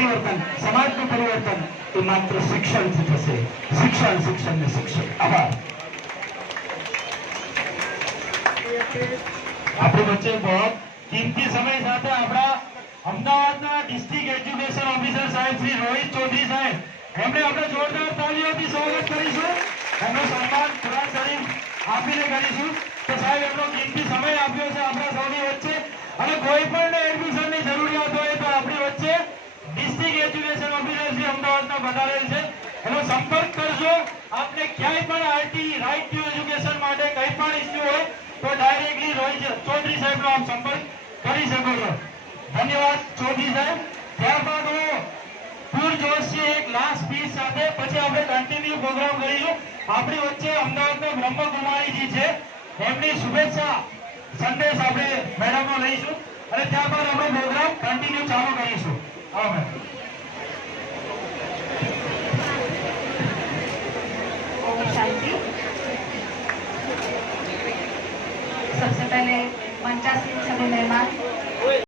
परिवर्तन, समाजનું પરિवर्तन એ માત્ર શિક્ષણથી થશે। શિક્ષણ, શિક્ષણ ને શિક્ષણ। આભાર। આપણી વચ્ચે बहुत कीमती समय સાથે આપણા અમદાવાદના ડિસ્ટ્રિક્ટ એજ્યુકેશન ઓફિસર સાહેબ શ્રી રોહિત ચૌધરી સાહેબ, એમને આપણે જોરદાર તાળીઓથી સ્વાગત કરીશું। એમનું સન્માન કુરાન શરીફ આપીને કરીશું। તો સાહેબ એમનો કિંમતી સમય આપ્યો છે આપણા સૌની વચ્ચે, અને કોઈ પણ એડમિશનની જરૂરિયાત હોય તો આપણી વચ્ચે ડિસ્ટ્રિક્ટ એજ્યુકેશન ઓફિસર શ્રી અમદાવાદના પધારેલ છે, એનો સંપર્ક કરજો। આપને ક્યાંય પણ આરટી રાઈટ ટુ એજ્યુકેશન માટે કંઈ પણ ઇસ્યુ હોય तो डायरेक्टली रोहित चौधरी साहब आप संपर्क कर सको છો। धन्यवाद चौधरी साहब। ત્યારબાદ હું પૂરજોશથી એક લાસ્ટ સ્પીચ સાથે પછી આપણે કન્ટિન્યુ પ્રોગ્રામ કરીશું। આપણી વચ્ચે અમદાવાદના બ્રહ્મકુમારીજી છે, એમની શુભેચ્છા સંદેશ આપણે મેડમનો લઈશું અને ત્યારબાદ આપણો પ્રોગ્રામ કન્ટિન્યુ ચાલુ કરીશું। આવો મેડમ। शांति। सबसे पहले मंचासीन सभी मेहमान